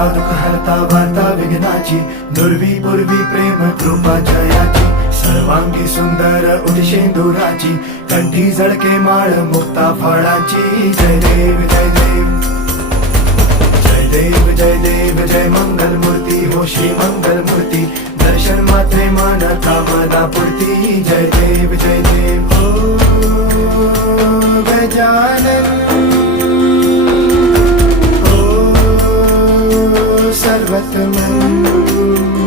हरता दुःख हरता वार्ता विघ्नाची, दुर्वी पूर्वी प्रेम कृपा जयाची, सर्वांगी सुंदर उदिशेंदुराची, कंठी झळके माळ मुक्ता फळाची. जय देव जय देव जय देव जय देव जय मंगल मूर्ती हो श्री मंगल मूर्ती, दर्शन मात्रे मन कामना पूर्ती. जय देव जय देव हो गजानन हो सर्वतमन.